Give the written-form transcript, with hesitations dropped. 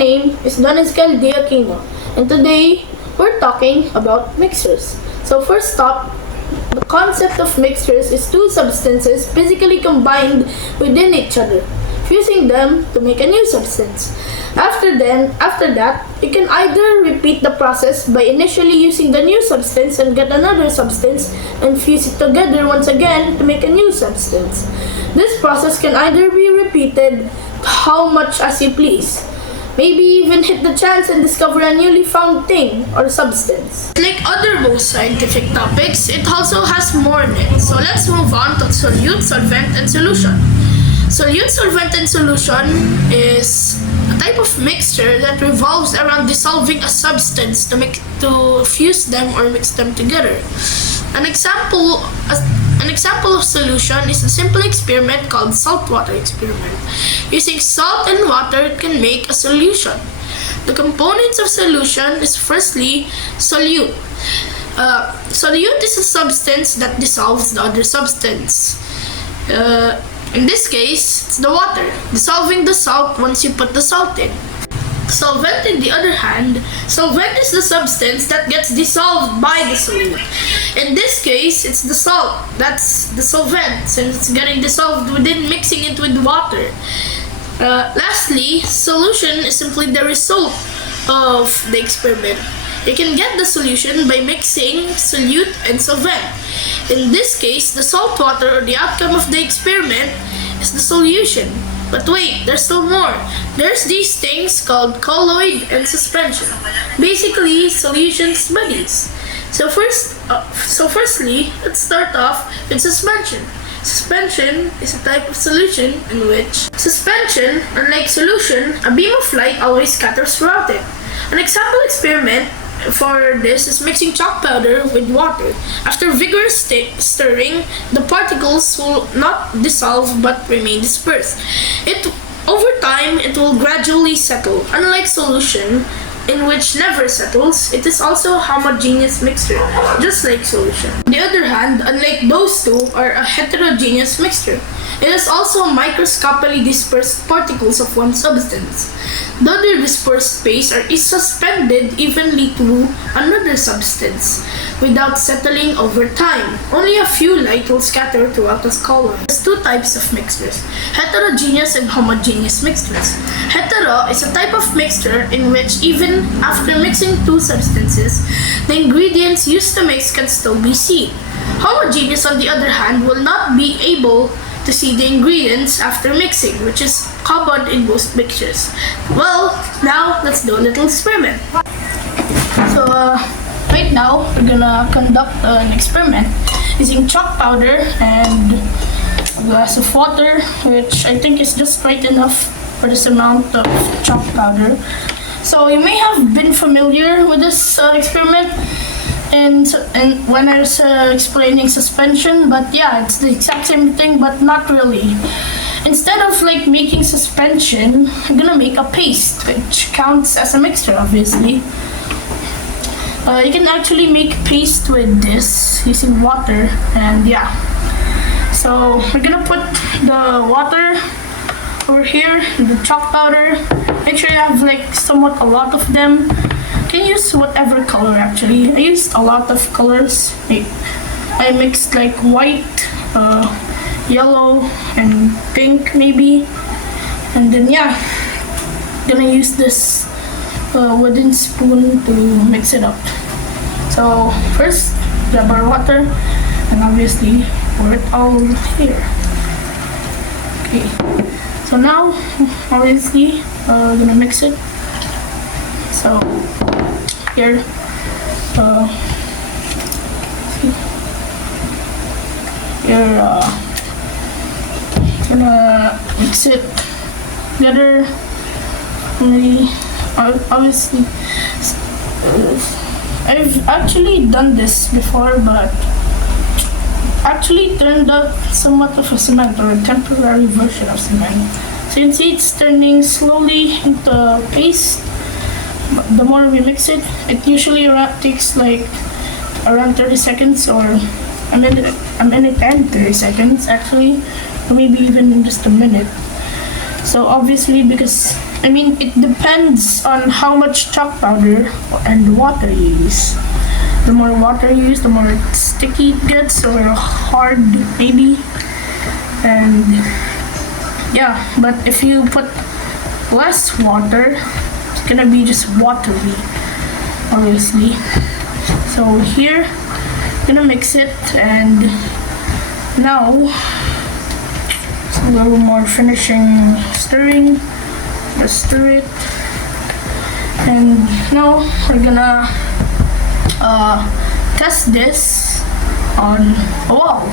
name is Doniscal Diaquino, and today we're talking about mixtures. So first up, the concept of mixtures is two substances physically combined within each other, fusing them to make a new substance. After that, you can either repeat the process by initially using the new substance and get another substance and fuse it together once again to make a new substance. This process can either be repeated how much as you please. Maybe even hit the chance and discover a newly found thing or substance. Like other most scientific topics, it also has more in it. So let's move on to solute, solvent, and solution. Solute, solvent, and solution is a type of mixture that revolves around dissolving a substance to fuse them or mix them together. An example of solution is a simple experiment called saltwater experiment. Using salt and water can make a solution. The components of solution is firstly solute. Solute is a substance that dissolves the other substance. In this case, it's the water, dissolving the salt once you put the salt in. Solvent, on the other hand, solvent is the substance that gets dissolved by the solute. In this case, it's the salt, that's the solvent, since it's getting dissolved within mixing it with water. Lastly, solution is simply the result of the experiment. You can get the solution by mixing solute and solvent. In this case, the salt water or the outcome of the experiment is the solution. But wait, there's still more. There's these things called colloid and suspension. Basically, solutions buddies. So firstly, let's start off with suspension. Suspension is a type of solution in which suspension, unlike solution, a beam of light always scatters throughout it. An example experiment for this is mixing chalk powder with water. After vigorous stirring, the particles will not dissolve but remain dispersed. Over time, it will gradually settle. Unlike solution, in which never settles, it is also a homogeneous mixture, just like solution. On the other hand, unlike those two, are a heterogeneous mixture. It is also microscopically dispersed particles of one substance. The other dispersed phase is suspended evenly to another substance without settling over time. Only a few light will scatter throughout the column. There's two types of mixtures, heterogeneous and homogeneous mixtures. Hetero is a type of mixture in which even after mixing two substances, the ingredients used to mix can still be seen. Homogeneous, on the other hand, will not be able to see the ingredients after mixing, which is common in most mixtures. Well, now let's do a little experiment. So right now we're gonna conduct an experiment using chalk powder and a glass of water, which I think is just right enough for this amount of chalk powder. So you may have been familiar with this experiment and when I was explaining suspension, but yeah, it's the exact same thing, but not really. Instead of making suspension, I'm gonna make a paste, which counts as a mixture, obviously. You can actually make paste with this using water, and yeah. So we're gonna put the water over here, the chalk powder. Make sure you have somewhat a lot of them. You can use whatever color actually. I used a lot of colors. I mixed white, yellow, and pink maybe. And then yeah, gonna use this wooden spoon to mix it up. So first, grab our water and obviously pour it all here. Okay. So now, obviously, gonna mix it. So here, gonna mix it together. Obviously, I've actually done this before, but actually turned out somewhat of a cement or a temporary version of cement. So you can see it's turning slowly into paste. The more we mix it, it usually takes around 30 seconds or a minute and 30 seconds actually, or maybe even just a minute. So obviously, because I mean, it depends on how much chalk powder and water you use. The more water you use, the more sticky it gets, or hard maybe. And yeah, but if you put less water, it's gonna be just watery, obviously. So here, I'm gonna mix it, and now it's a little more finishing stirring. Just stir it, and now we're gonna test this on a wall.